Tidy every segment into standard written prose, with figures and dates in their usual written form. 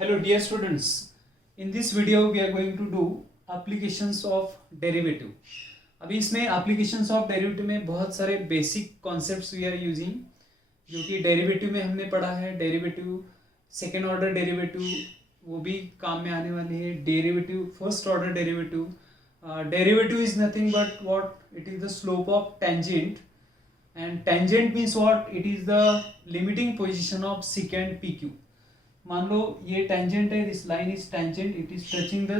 Hello dear students, in this video we are going to do applications of derivative. अभी इसमें applications of derivative में बहुत सारे basic concepts we are using, जो कि derivative में हमने पढ़ा है. derivative second order derivative वो भी काम में आने वाली है. derivative first order derivative. Derivative is nothing but what? It is the slope of tangent, and tangent means what? It is the limiting position of secant PQ. मान लो ये tangent है, this line is tangent, it is touching the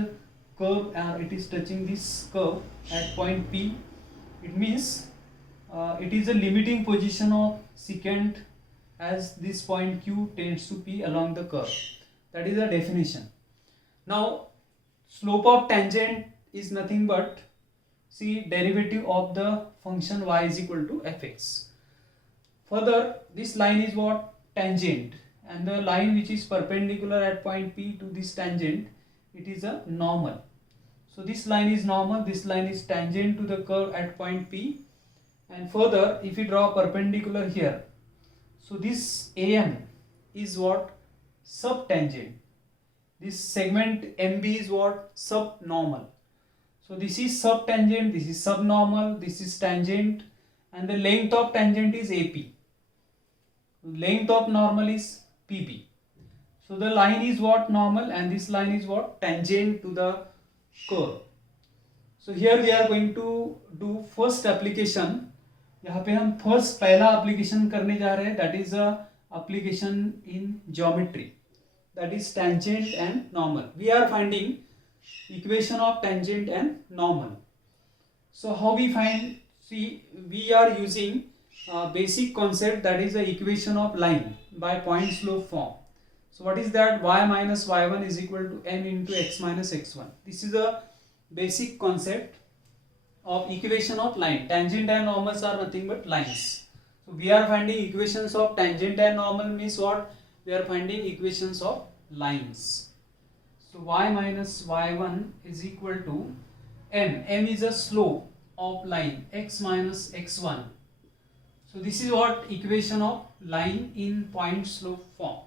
curve, it is touching this curve at point P. It means it is a limiting position of secant as this point Q tends to P along the curve. That is the definition. Now slope of tangent is nothing but see derivative of the function y is equal to fx. Further, this line is what? Tangent, and the line which is perpendicular at point P to this tangent, it is a normal. So this line is normal, this line is tangent to the curve at point P, and further if we draw perpendicular here, so this AM is what? Subtangent. This segment MB is what? Subnormal. So this is subtangent, this is subnormal, this is tangent, and the length of tangent is AP. Length of normal is PP. So the line is what? Normal, and this line is what? Tangent to the curve. So here we are going to do first application. यहाँ पे हम first पहला application करने जा रहे हैं. That is a application in geometry. That is tangent and normal. We are finding equation of tangent and normal. So how we find? See, we are using basic concept, that is the equation of line by point slope form. So what is that? Y minus y1 is equal to m into x minus x1. This is a basic concept of equation of line. Tangent and normals are nothing but lines. So we are finding equations of tangent and normal means what? We are finding equations of lines. So y minus y1 is equal to m. M is a slope of line, x minus x1. So this is what? Equation of line in point slope form.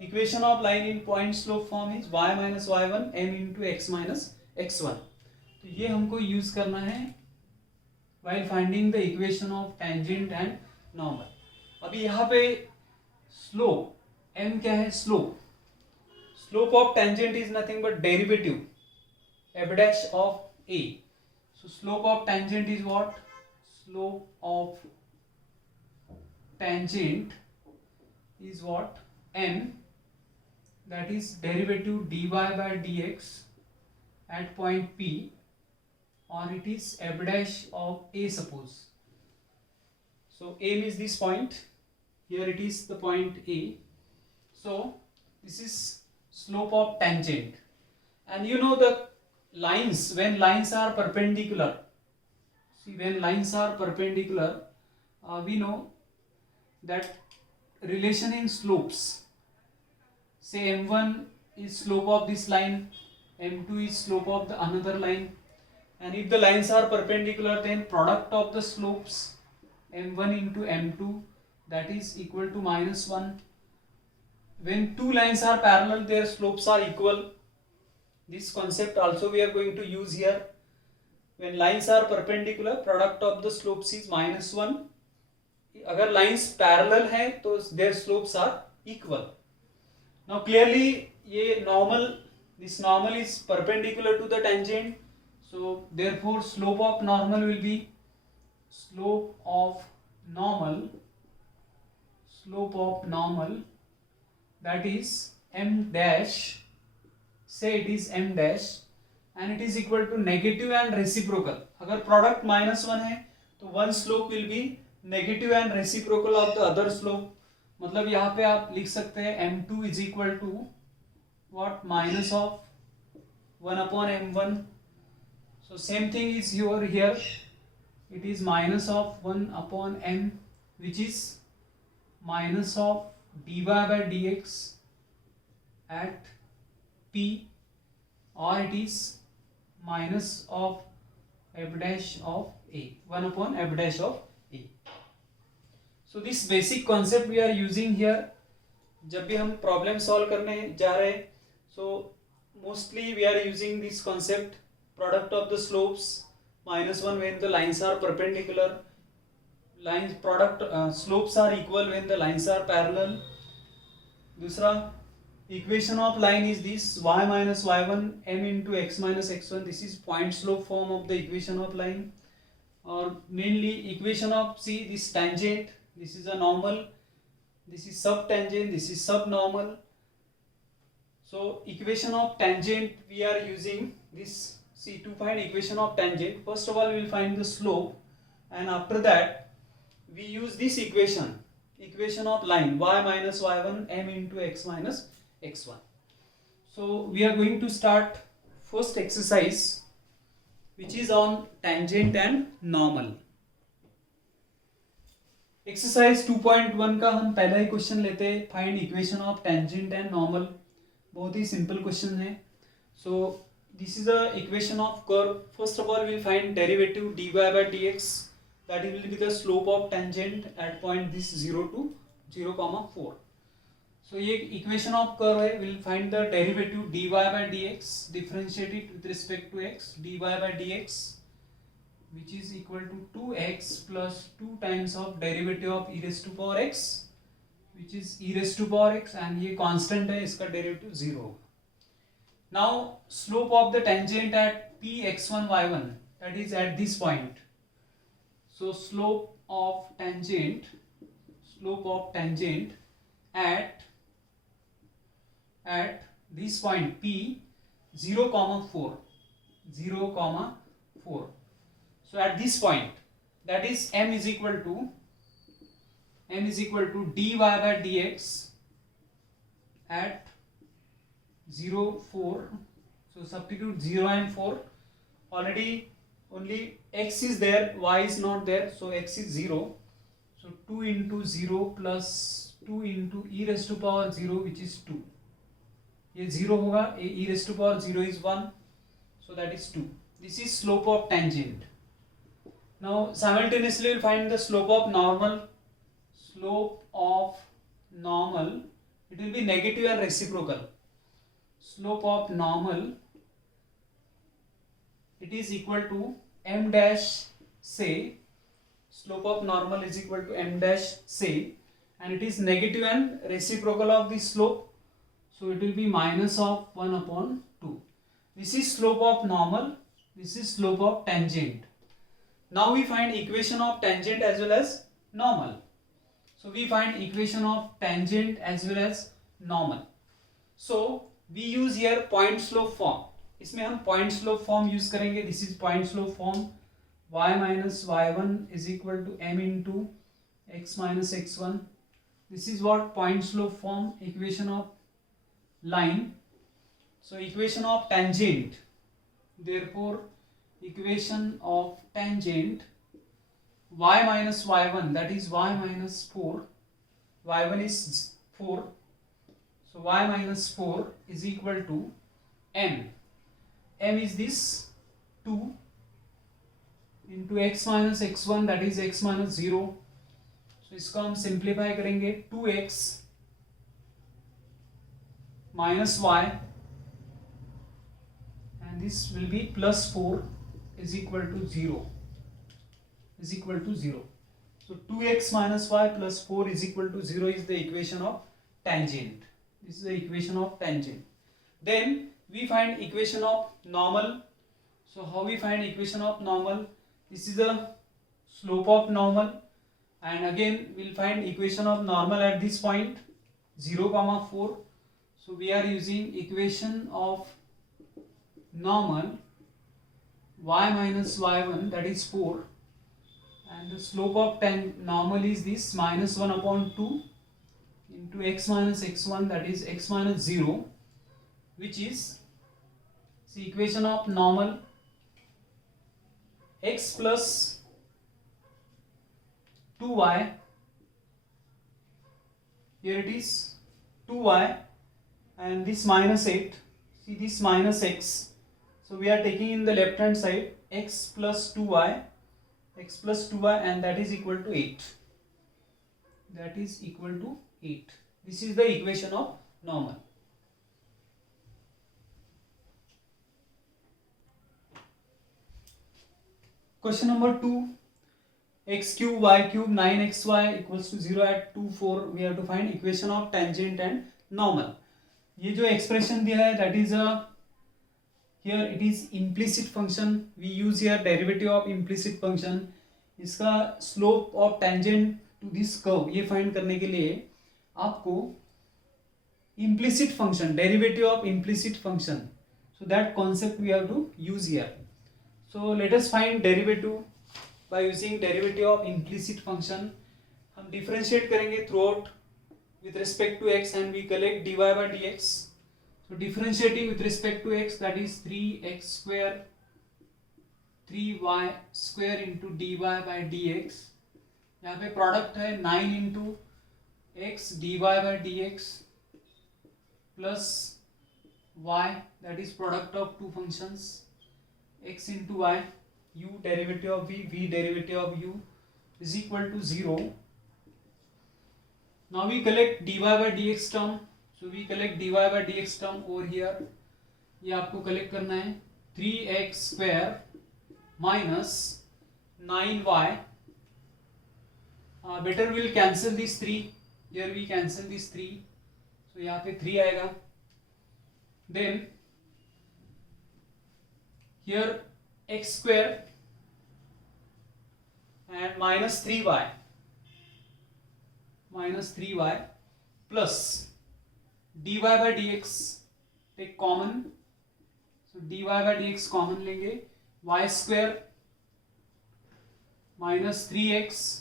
Equation of line in point slope form is y minus y1 m into x minus x1. तो ये हमको use करना है while finding the equation of tangent and normal. अभी यहाँ पे slope m क्या है? Slope of tangent is nothing but derivative f dash of a. So slope of tangent is what? Slope of tangent is what? M, that is derivative dy by dx at point P, or it is f dash of a, suppose. So M is this point, here it is the point A. So this is slope of tangent, and you know the lines, when lines are perpendicular, see when lines are perpendicular, we know that relation in slopes. Say m1 is slope of this line, m2 is slope of the another line, and if the lines are perpendicular, then product of the slopes m1 into m2, that is equal to -1. When two lines are parallel, their slopes are equal. This concept also we are going to use here. When lines are perpendicular, product of the slopes is -1. अगर lines parallel है तो their slopes are equal. Now clearly ये normal, this normal is perpendicular to the tangent, so therefore slope of normal will be slope of normal that is m dash, say it is m dash, and it is equal to negative and reciprocal. अगर product -1 है तो one slope will be negative and reciprocal of the other slope. मतलब यहाँ पे आप लिख सकते हैं m2 is equal to what? Minus of 1 upon m1. So same thing is here, it is minus of 1 upon m, which is minus of dy by dx at p, or it is minus of f dash of a, 1 upon f dash of a. So this basic concept we are using here, जब भी हम problem solve करने जा रहे हैं, so mostly we are using this concept product of the slopes -1 when the lines are perpendicular, lines product slopes are equal when the lines are parallel. दूसरा equation of line is this y minus y1 m into x minus x1, this is point slope form of the equation of line. और mainly equation of see this tangent, this is a normal, this is subtangent, this is subnormal. So equation of tangent we are using this. See, to find equation of tangent, first of all we will find the slope, and after that we use this equation of line y minus y1 m into x minus x1. So we are going to start first exercise, which is on tangent and normal. Exercise 2.1 का हम पहला ही question लेते हैं, find equation of tangent and normal. बहुत ही simple question है। So this is a equation of curve. First of all we will find derivative dy by dx, that will be the slope of tangent at point this 0 to 0,4। So ये equation of curve है। Will find the derivative dy by dx, differentiate it with respect to x, dy by dx which is equal to 2x plus 2 times of derivative of e raised to power x, which is e raised to power x, and ये constant है, इसका derivative 0 होगा। Now slope of the tangent at p x1 y1, that is at this point. So slope of tangent at this point p 0,4, 0,4. So at this point, that is m is equal to dy by dx at 0, 4. So substitute 0 and 4. Already only x is there, y is not there, so x is 0. So 2 into 0 plus 2 into e raised to power 0, which is 2. ये 0 होगा, e raised to power 0 is 1, so that is 2. This is slope of tangent. Now simultaneously we'll find the slope of normal. It will be negative and reciprocal. Slope of normal, it is equal to m dash say. Slope of normal is equal to m dash say, and it is negative and reciprocal of the slope, so it will be minus of 1 upon 2. This is slope of normal, this is slope of tangent. Now we find equation of tangent as well as normal. So we find equation of tangent as well as normal. So we use here point slope form. इसमें हम point slope form use करेंगे. This is point slope form. Y minus y1 is equal to m into x minus x1. This is what point slope form, equation of line. So equation of tangent. Therefore equation of tangent y minus y1, that is y minus 4, y1 is 4, so y minus 4 is equal to m is this 2 into x minus x1, that is x minus 0. so इसको हम simplify करेंगे, 2x minus y, and this will be plus 4 is equal to 0. So 2x minus y plus 4 is equal to 0 is the equation of tangent. This is the equation of tangent. Then we find equation of normal. So how we find equation of normal? This is the slope of normal, and again we'll find equation of normal at this point 0,4. So we are using equation of normal y minus y1, that is 4, and the slope of normal is this minus 1 upon 2 into x minus x1, that is x minus 0, which is, see, equation of normal, x plus 2y, here it is 2y, and this minus 8, see this minus x. So we are taking in the left hand side x plus 2y, and that is equal to 8. This is the equation of normal. Question number 2. X cube y cube 9xy equals to 0 at 2 4. We have to find equation of tangent and normal. ये जो expression दिया है that is a here it is implicit function. We use here derivative of implicit function. इसका slope of tangent to this curve ये find करने के लिए आपको implicit function, derivative of implicit function, so that concept we have to use here. So let us find derivative by using derivative of implicit function. हम differentiate करेंगे throughout with respect to x and we collect dy by dx. So differentiating with respect to x, that is 3x square 3y square into dy by dx. यहाँ पे product है 9 into x dy by dx plus y, that is product of two functions x into y, u derivative of v derivative of u is equal to 0. Now we collect dy by dx term. So we collect dy by dx term over here. ये आपको collect करना है 3x square minus 9y. Better we'll cancel these 3. Here we cancel these 3. So यहाँ पे 3 आएगा. Then here x square and minus 3y plus dy by dx take common. So dy by dx common लेंगे. Y square minus 3x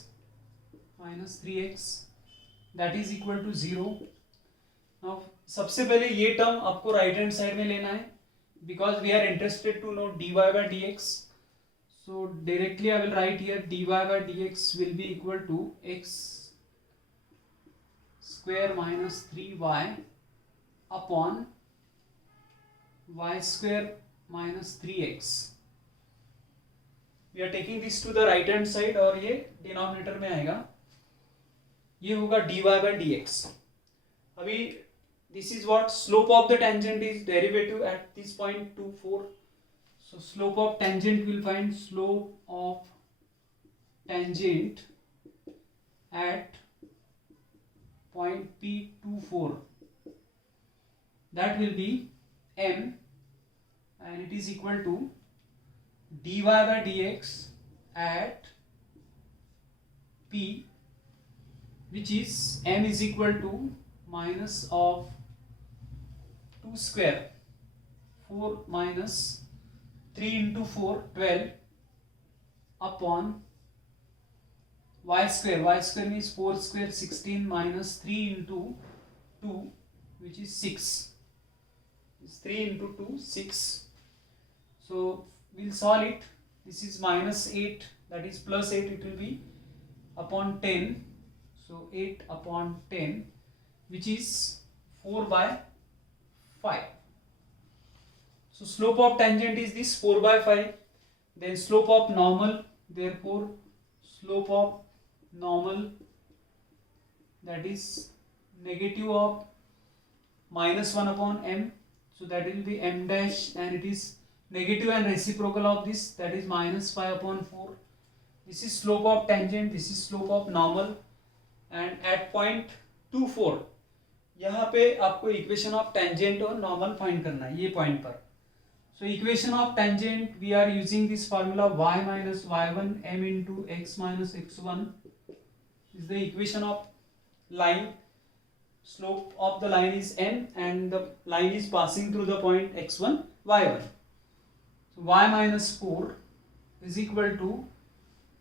that is equal to 0. Now सबसे पहले ये term आपको right hand side में लेना है because we are interested to know dy by dx. So directly I will write here dy by dx will be equal to x square minus 3y upon y square minus 3x. We are taking this to the right hand side और ये denominator में आएगा. ये होगा dy by dx. अभी this is what slope of the tangent is derivative at this point 2 4. So slope of tangent, will find slope of tangent at point P 2 4. That will be m and it is equal to dy by dx at P, which is m is equal to minus of 2 square 4 minus 3 into 4 12 upon y square means 4 square 16 minus 3 into 2 which is 6. It's 3 into 2 6. So we'll solve it. This is minus 8, that is plus 8, it will be upon 10. So 8 upon 10 which is 4 by 5. So slope of tangent is this 4 by 5. Then slope of normal, therefore slope of normal, that is negative of minus 1 upon m. So that will be m dash and it is negative and reciprocal of this, that is minus 5 upon 4. This is slope of tangent, this is slope of normal, and at point 2 4 यहाँ पे आपको equation of tangent और normal find करना है ये point पर. So equation of tangent we are using this formula y minus y1 m into x minus x1 is the equation of line. Slope of the line is n and the line is passing through the point x1 y1. So y minus 4 is equal to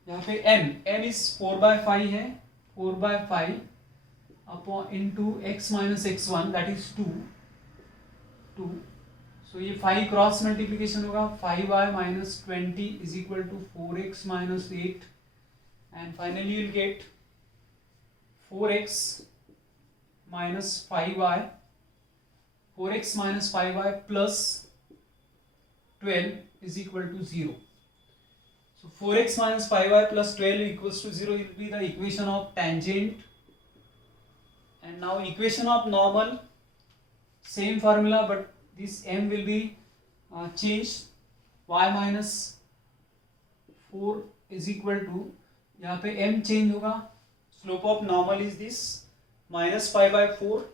यहाँ पे m is 4 by 5 है, 4 by 5 upon into x minus x1 that is 2. So ये 5 cross multiplication होगा. 5y minus 20 is equal to 4x minus 8 and finally you will get 4x minus 5y, 4x minus 5y plus 12 is equal to 0. So 4x minus 5y plus 12 equals to 0 will be the equation of tangent And now equation of normal, same formula, but this m will be changed. Y minus 4 is equal to, यहाँ पे m change होगा. Slope of normal is this minus 5 by 4.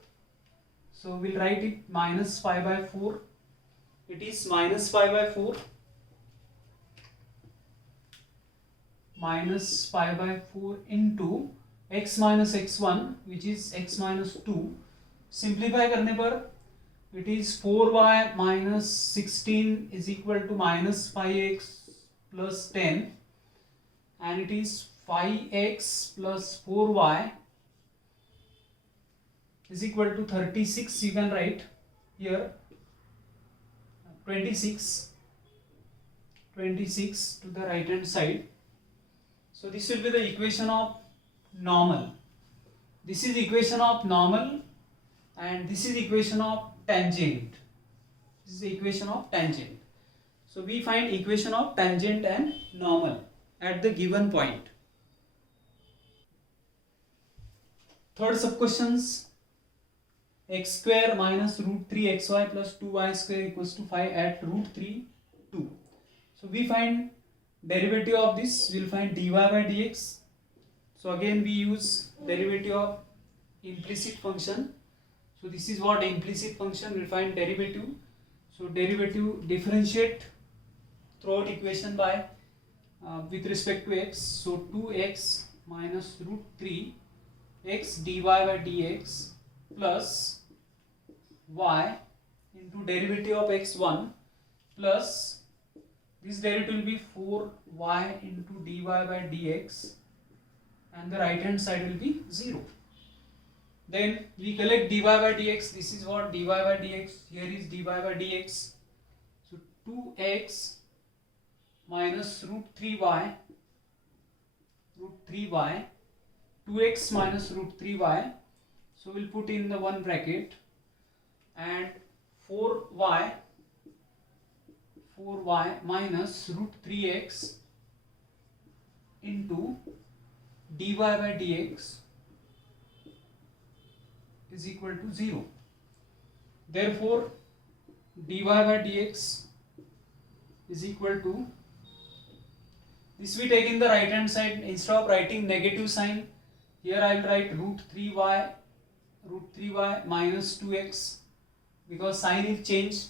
So we'll write it minus 5 by 4. It is minus 5 by 4 minus 5 by 4 into x minus x1 which is x minus 2. Simplify करने पर it is 4y minus 16 is equal to minus 5x plus 10, and it is 5x plus 4y is equal to 36. You can write here 26 to the right hand side. So this will be the equation of normal. This is equation of normal, and this is equation of tangent. This is the equation of tangent. So we find equation of tangent and normal at the given point. Third sub questions. X square minus root 3 xy plus 2y square equals to 5 at root 3 2. So we find derivative of this. We'll find dy by dx. So again we use derivative of implicit function. So this is what implicit function. We'll find derivative. So derivative differentiate throughout equation by with respect to x. So 2x minus root 3 x dy by dx plus y into derivative of x1 plus this derivative will be 4y into dy by dx, and the right hand side will be 0. Then we collect dy by dx. This is what dy by dx. Here is dy by dx. So 2x minus root 3y 2x minus root 3y. So we'll put in the one bracket, and 4y minus root 3x into dy by dx is equal to 0. Therefore dy by dx is equal to, this we take in the right hand side. Instead of writing negative sign, here I will write root 3y minus 2x because sign is changed,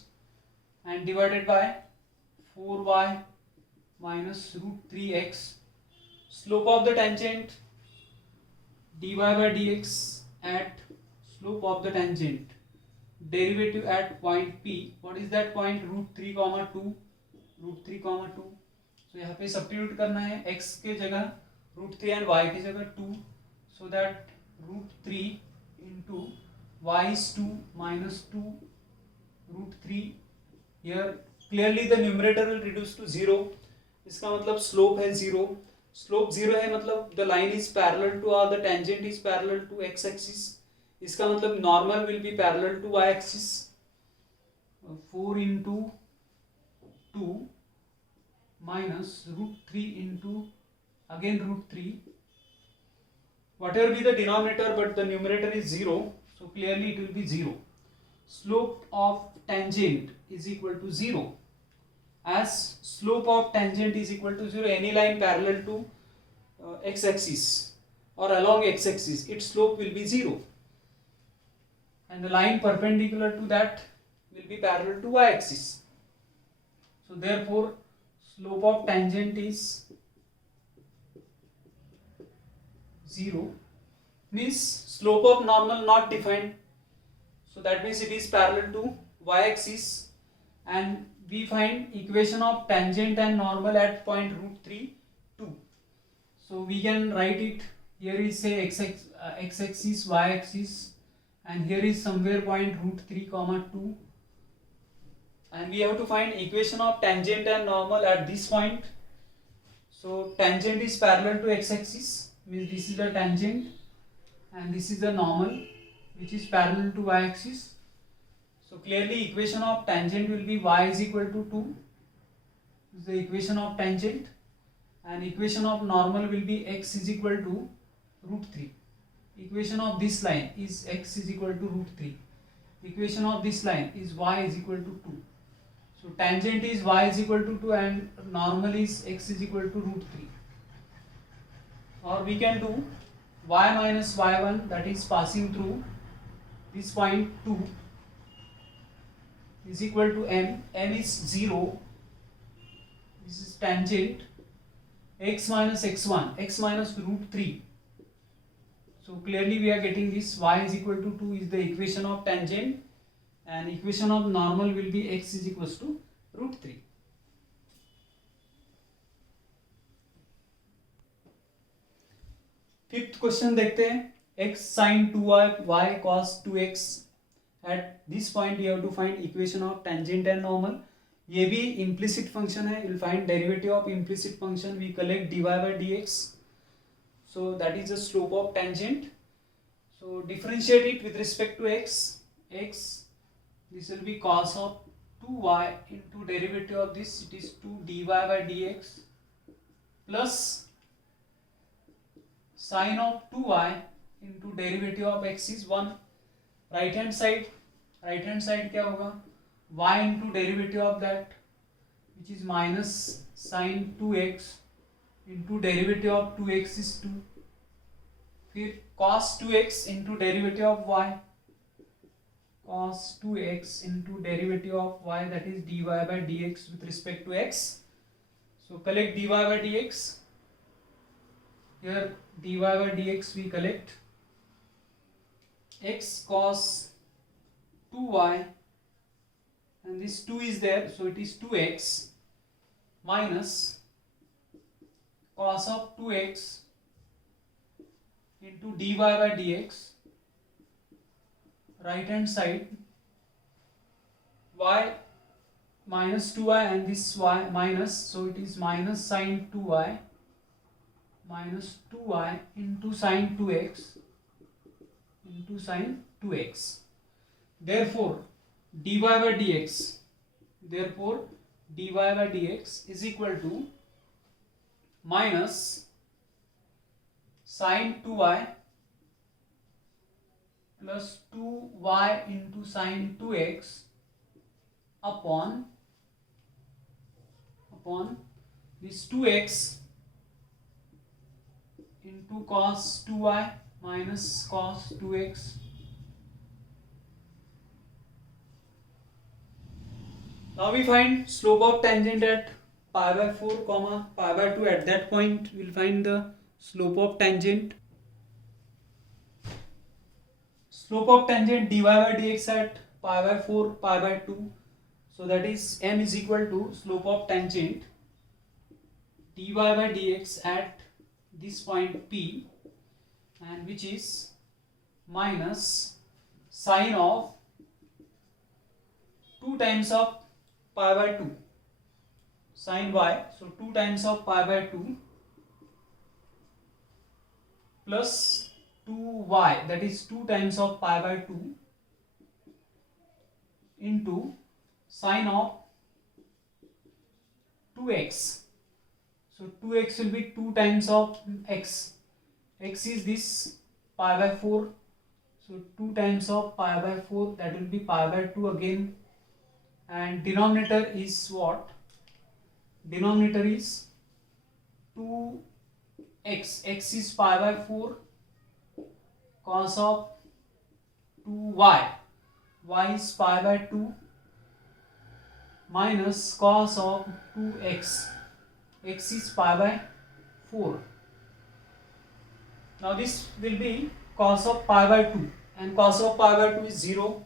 and divided by 4y minus root 3x. Slope of the tangent dy by dx at slope of the tangent, derivative at point P. What is that point? root 3, 2. So यहाँ पे substitute करना है x के जगह root 3 and y की जगह 2. So that root 3 into y is 2 minus 2 root 3. Here clearly the numerator will reduce to 0. इसका मतलब slope है 0. Slope 0 है मतलब the line is parallel to, or the tangent is parallel to x axis. इसका मतलब normal will be parallel to y axis. 4 into 2 minus root 3 into again root 3. Whatever be the denominator, but the numerator is 0, so clearly it will be 0. Slope of tangent is equal to 0. As slope of tangent is equal to 0, any line parallel to x-axis or along x-axis, its slope will be 0. And the line perpendicular to that will be parallel to y-axis. So therefore, slope of tangent is 0. Means slope of normal not defined. So that means it is parallel to y-axis, and we find equation of tangent and normal at point root 3, 2. So we can write it. Here is say x-axis, y-axis, and here is somewhere point root 3, 2. And we have to find equation of tangent and normal at this point. So tangent is parallel to x-axis, means this is the tangent, and this is the normal which is parallel to y-axis. So clearly equation of tangent will be y is equal to 2. This is the equation of tangent, and equation of normal will be x is equal to root 3. equation of this line is x is equal to root 3. Equation of this line is y is equal to 2. So tangent is y is equal to 2 and normal is x is equal to root 3. Or we can do y minus y1, that is passing through this point 2, is equal to m. M is 0. This is tangent. X minus x1, x minus root 3. So clearly we are getting this y is equal to 2 is the equation of tangent, and equation of normal will be x is equals to root 3. Fifth question देखते हैं. x sin 2y, y cos 2x. At this point you have to find equation of tangent and normal. ये भी implicit function है. You'll find derivative of implicit function. We collect dy by dx. So that is the slope of tangent. So differentiate it with respect to x. X, this will be cos of 2y into derivative of this. It is 2 dy by dx plus sin of 2y into derivative of x is 1. Right hand side क्या होगा? Y into derivative of that, which is minus sin 2x into derivative of 2x is 2. फिर cos 2x into derivative of y, cos 2x into derivative of y, that is dy by dx with respect to x. So collect dy by dx. Here dy by dx we collect x cos 2y, and this 2 is there, so it is 2x minus cos of 2x into dy by dx. Right hand side y minus 2y and this y minus, so it is minus sin 2y minus 2y into sin 2x into sin 2x. Therefore dy by dx, is equal to minus sin 2y plus 2y into sin 2x upon this 2x into cos 2y minus cos 2x. Now we find slope of tangent at pi by 4 comma pi by 2. At that point we will find the slope of tangent. Slope of tangent dy by dx at pi by 4 pi by 2. So that is m is equal to slope of tangent dy by dx at this point P, and which is minus sine of 2 times of pi by 2 sin y, so 2 times of pi by 2 plus 2y, that is 2 times of pi by 2 into sine of 2x. So 2x will be 2 times of x. X is this pi by 4. So 2 times of pi by 4, that will be pi by 2 again. And denominator is what? Denominator is 2x. X is pi by 4 cos of 2y. Y is pi by 2 minus cos of 2x. X is pi by 4. Now this will be cos of pi by 2, and cos of pi by 2 is 0.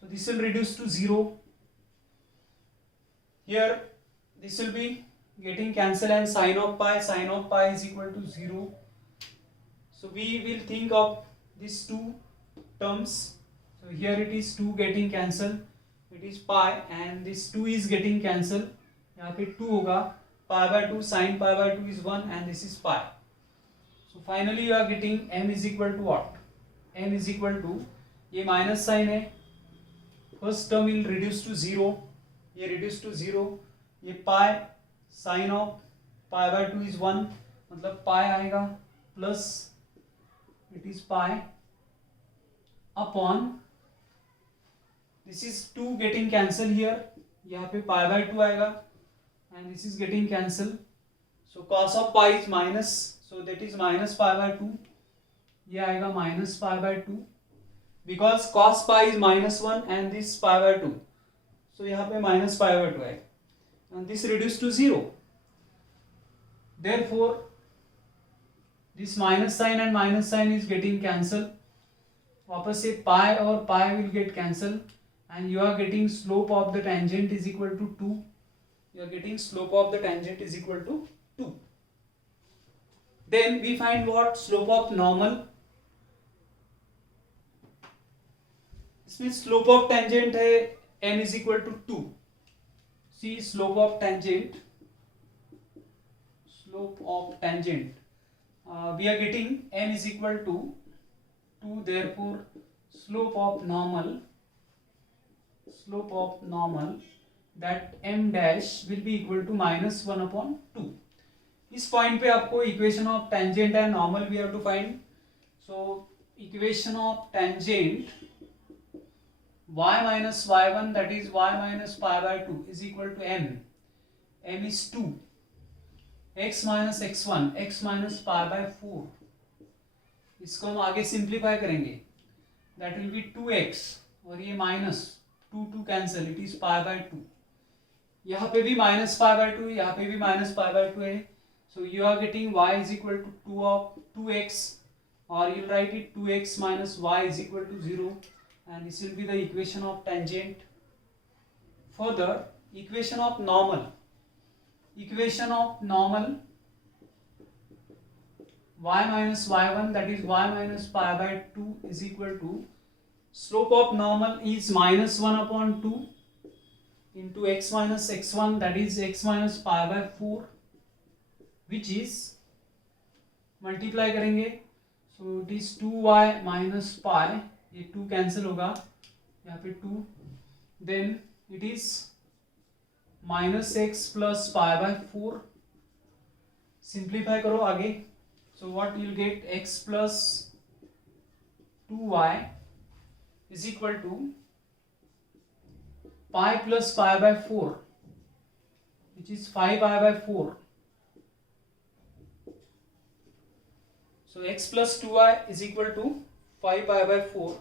So this will reduce to 0. Here this will be getting cancelled, and sine of pi is equal to 0. So we will think of these two terms. So here it is 2 getting cancelled, it is pi, and this 2 is getting cancelled. यहाँ पे 2 होगा, pi by 2 sin pi by 2 is 1, and this is pi. So finally you are getting m is equal to what? M is equal to, ये minus sine है, first term will reduce to 0, ये reduce to 0, ये pi sine of pi by 2 is 1, मतलब pi आएगा, plus it is pi upon, this is 2 getting cancel here, यहाँ पे pi by 2 आएगा and this is getting cancel, so cos of pi is minus, so that is minus pi by 2, ये आएगा minus pi by 2 because cos pi is minus 1 and this pi by 2, so यहाँ पे minus pi by 2 आएगा and this reduced to 0, therefore this minus sign and minus sign is getting cancel, वापस से pi और pi will get cancel and you are getting slope of the tangent is equal to 2, you are getting slope of the tangent is equal to 2. Then we find what slope of normal, इसमें slope of tangent है n is equal to 2, see slope of tangent, we are getting n is equal to 2, therefore slope of normal that m dash will be equal to minus 1 upon 2. इस point पे आपको equation of tangent and normal we have to find, so equation of tangent y minus y1 that is y minus pi by 2 is equal to m is 2, x minus x1 x minus pi by 4, इसको हम आगे simplify करेंगे, that will be 2x और ये minus 2 cancel, it is pi by 2, यहाँ पे भी minus pi by 2, यहाँ पे भी माइनस पाई बाय 2 है, so you are getting y is equal to 2 of 2x और you write it 2x minus y is equal to 0 and this will be the equation of tangent. Further, equation of normal y minus y1 that is y minus pi by 2 is equal to slope of normal is minus 1 upon 2 into x minus x1 that is x minus pi by 4 which is multiply करेंगे, so it is 2y minus pi, ये 2 cancel होगा यहाँ पे 2, then it is minus x plus pi by 4, simplify करो आगे, so what you will get x plus 2y is equal to pi plus pi by 4 which is 5 pi by 4, so x plus 2y is equal to 5 pi by 4,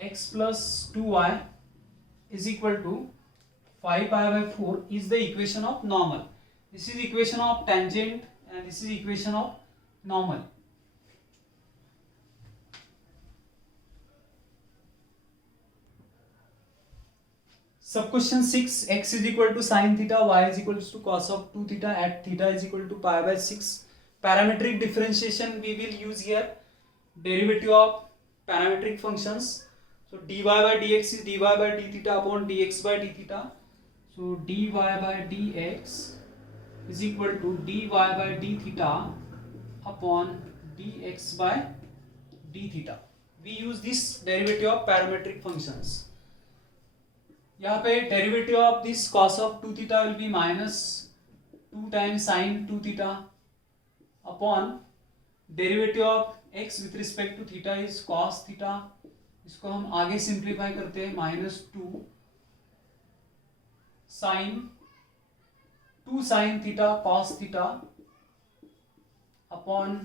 x plus 2y is equal to 5 pi by 4 is the equation of normal. This is equation of tangent and this is equation of normal. Sub question 6, x is equal to sin theta, y is equal to cos of 2 theta at theta is equal to pi by 6. Parametric differentiation we will use here, derivative of parametric functions. So dy by dx is dy by d theta upon dx by d theta. So dy by dx is equal to dy by d theta upon dx by d theta. We use this derivative of parametric functions. यहाँ पे derivative of this cos of 2 theta will be minus 2 times sin 2 theta upon derivative of x with respect to theta is cos theta. इसको हम आगे simplify करते हैं, minus 2 sine theta cos theta upon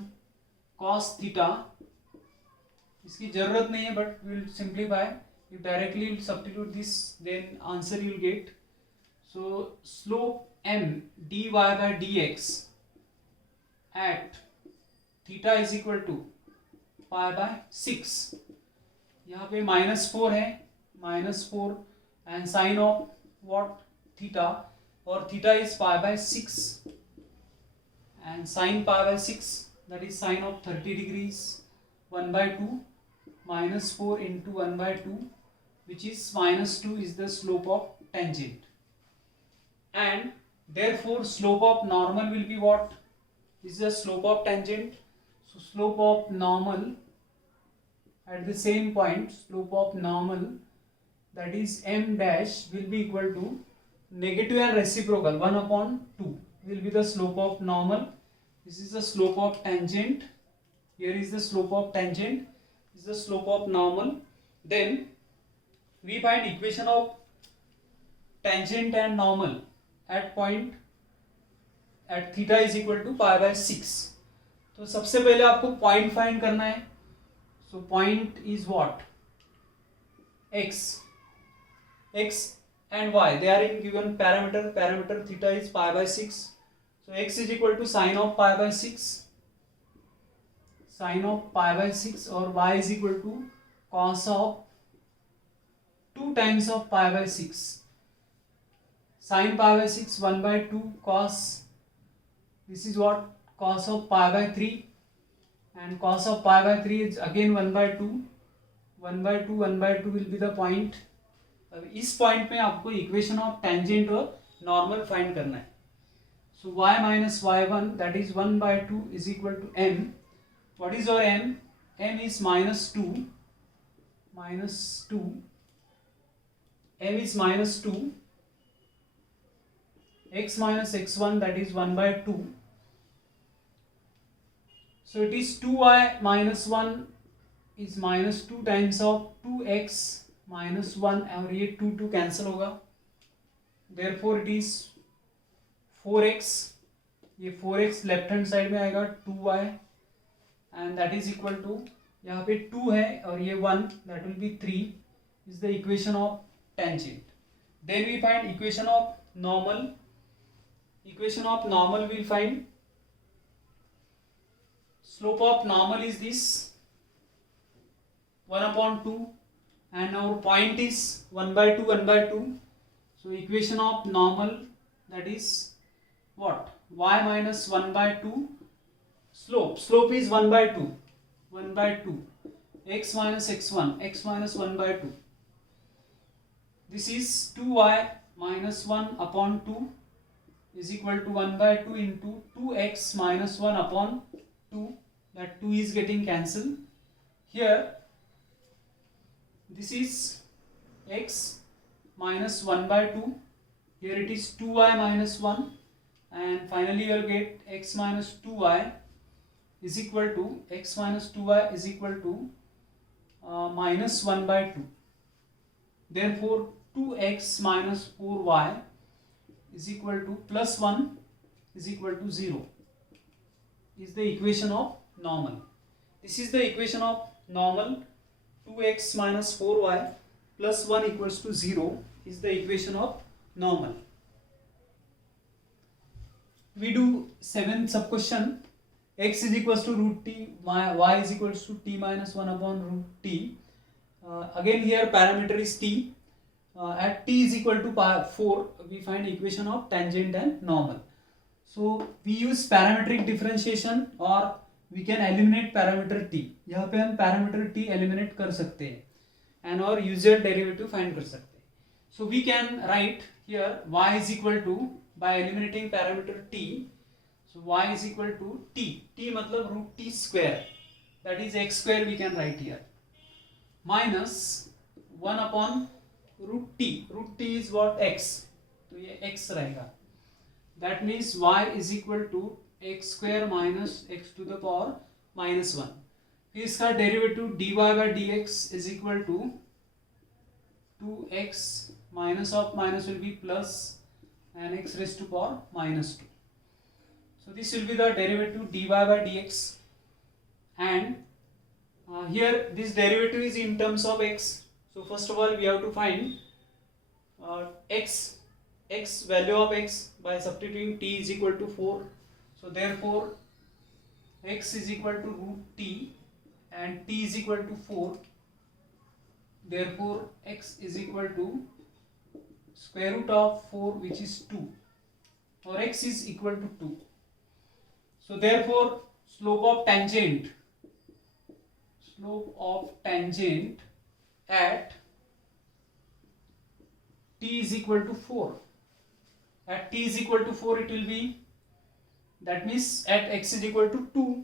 cos theta, इसकी जरूरत नहीं है but we will simplify, you directly substitute this then answer you will get, so slope m dy by dx at theta is equal to pi by 6, यहाँ पे -4 है, -4 and sine of what theta, और theta is pi by 6 and sine pi by 6 that is sine of 30 degrees 1/2 -4 into 1/2 which is -2 is the slope of tangent and therefore slope of normal will be what? This is the slope of tangent, so slope of normal at the same point, slope of normal that is m dash will be equal to negative and reciprocal 1 upon 2 will be the slope of normal. This is the slope of tangent here is the slope of tangent, is the slope of normal. Then we find equation of tangent and normal at point at theta is equal to pi by 6. तो सबसे पहले आपको point find करना है. So point is what, x and y, they are in given parameter theta is pi by 6. So x is equal to sine of pi by 6, or y is equal to cos of 2 times of pi by 6. Sine pi by 6 1 by 2 cos, this is what, cos of pi by 3, and cos of pi by 3 is again 1 by 2. 1 by 2 will be the point. अब इस point में आपको equation of tangent और normal find करना है. सो y minus y1 that is 1 by 2 is equal to m. What is your m? m is minus 2. m is minus 2. x minus x1 that is 1 by 2. So it is 2y minus 1 is minus 2 times of 2x minus 1, और ये 2 cancel होगा. Therefore it is 4x, ये 4x left hand side में आएगा 2y, and that is equal to, यहाँ पे 2 है और ये 1, that will be 3, is the equation of tangent. Then we find equation of normal. Equation of normal we'll find slope of normal is this 1 upon 2, and our point is 1 by 2. So equation of normal, that is what, y minus 1 by 2, slope is 1 by 2, x minus x1, x minus 1 by 2. This is 2y minus 1 upon 2 is equal to 1 by 2 into 2x minus 1 upon 2, that 2 is getting cancelled. Here this is x minus 1 by 2, here it is 2y minus 1, and finally you will get x minus 2y is equal to minus 1 by 2. Therefore 2x minus 4y is equal to plus 1 is equal to 0, is the equation of normal. This is the equation of normal. 2x minus 4y plus 1 equals to 0 is the equation of normal. We do 7th sub question. X is equals to root t, y is equals to t minus 1 upon root t. Again here parameter is t. At t is equal to 4, we find equation of tangent and normal. So we use parametric differentiation, or we can eliminate parameter t. यहाँ पे हम parameter t eliminate कर सकते हैं, and और usual derivative find कर सकते हैं. So we can write here y is equal to, by eliminating parameter t, so y is equal to t मतलब root t square, that is x square we can write here, minus 1 upon root t is what, x, तो ये x रहेगा. That means y is equal to x square minus x to the power minus 1. फिर इसका derivative dy by dx is equal to 2x minus of minus will be plus, and x raised to power minus 2. So this will be the derivative dy by dx, and here this derivative is in terms of x. So first of all we have to find x value of x by substituting t is equal to 4. So therefore x is equal to root t and t is equal to 4. Therefore x is equal to square root of 4, which is 2, or x is equal to 2. So therefore slope of tangent at t is equal to 4. At t is equal to 4 it will be, that means at x is equal to 2,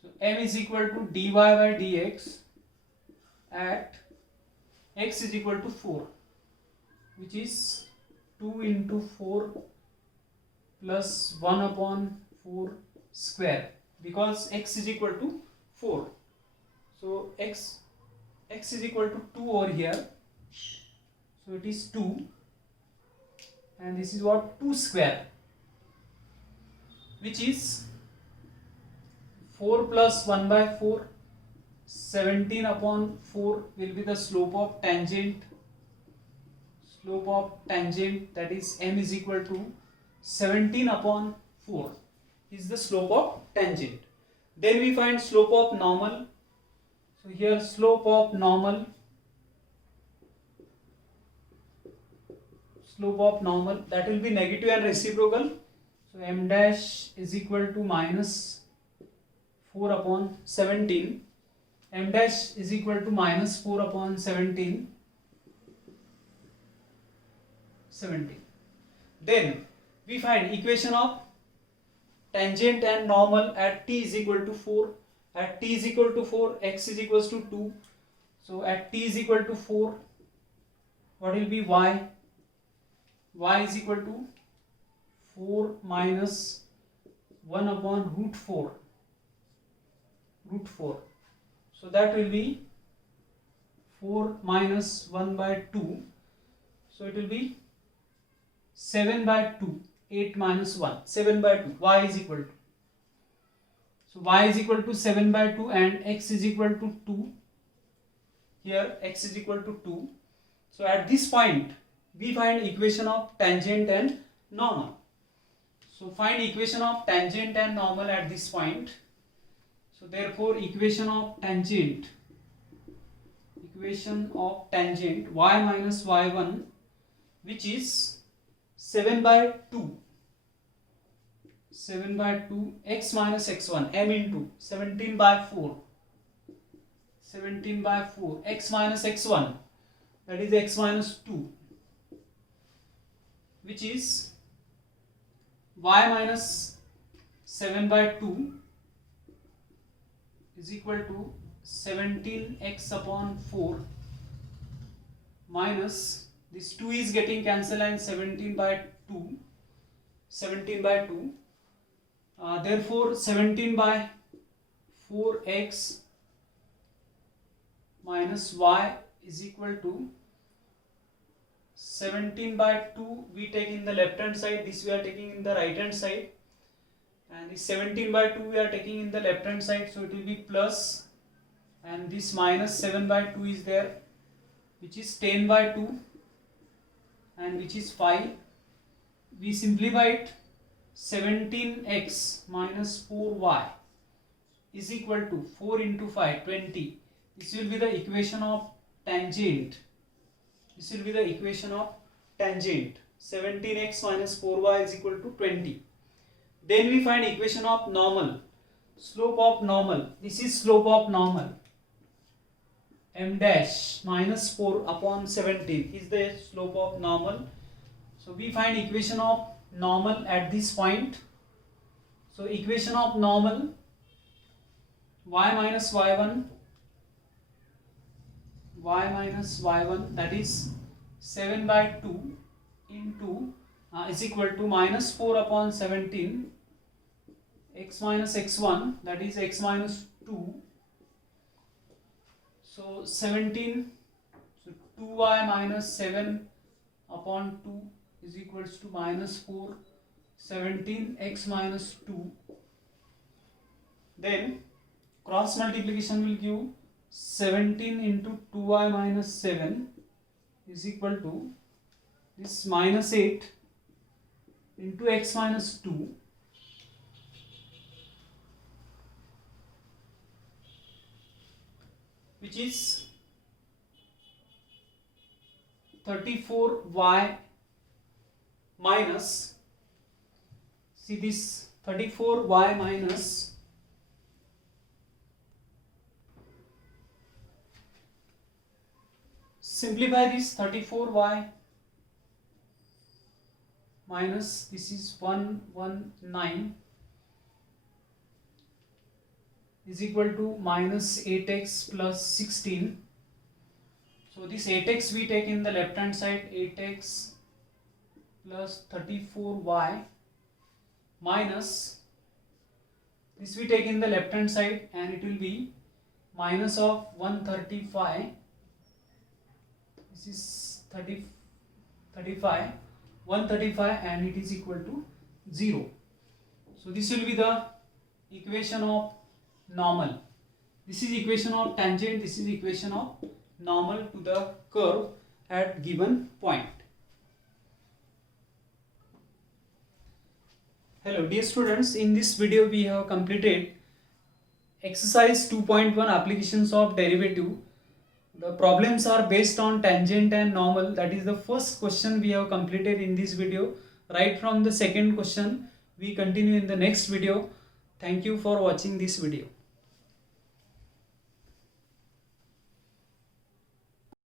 so m is equal to dy by dx at x is equal to 4, which is 2 into 4 plus 1 upon 4 square, because x is equal to 4. So x is equal to 2 over here. So it is 2, and this is what, 2 square, which is 4 plus 1 by 4. 17 upon 4 will be the slope of tangent. Slope of tangent, that is m is equal to 17 upon 4 is the slope of tangent. Then we find slope of normal. So here slope of normal, that will be negative and reciprocal. So m dash is equal to minus 4 upon 17. M dash is equal to minus 4 upon 17. Then we find equation of tangent and normal at t is equal to 4. At t is equal to 4, x is equals to 2. So at t is equal to 4, what will be y? Y is equal to 4 minus 1 upon root 4. So that will be 4 minus 1 by 2. So it will be 7 by 2. 8 minus 1. 7 by 2. Y is equal to. So y is equal to 7 by 2 and x is equal to 2. Here x is equal to 2. So at this point we find equation of tangent and normal. So find equation of tangent and normal at this point. So therefore equation of tangent y minus y1, which is 7 by 2, x minus x1, m into 17 by 4, x minus x1, that is x minus 2, which is y minus 7 by 2 is equal to 17x upon 4 minus this 2 is getting cancelled and 17 by 2. Therefore 17 by 4x minus y is equal to 17 by 2 we take in the left hand side, this we are taking in the right hand side, and this 17 by 2 we are taking in the left hand side, so it will be plus, and this minus 7 by 2 is there, which is 10 by 2 and which is 5. We simplify it. 17x minus 4y is equal to 4 into 5, 20. This will be the equation of tangent. 17x minus 4y is equal to 20. Then we find equation of normal. Slope of normal. This is slope of normal. M dash minus 4 upon 17 is the slope of normal. So we find equation of normal at this point. So equation of normal, y minus y1, that is 7 by 2 into is equal to minus 4 upon 17, x minus x1, that is x minus 2. So 17, so 2y minus 7 upon 2 is equals to minus 4, 17 x minus 2. Then cross multiplication will give 17 into 2y minus 7 is equal to this minus 8 into x minus 2, which is 34y minus, see this 34y minus simplify this 34y minus this is 119 is equal to minus 8x plus 16. So this 8x we take in the left hand side, 8x plus 34y minus This we take in the left hand side and it will be minus of 135. This is 35, 135 and it is equal to 0. So this will be the equation of normal. This is equation of tangent, this is equation of normal to the curve at given point. Hello dear students, in this video we have completed exercise 2.1 applications of derivative. The problems are based on tangent and normal. That is the first question we have completed in this video. Right from the second question we continue in the next video. Thank you for watching this video.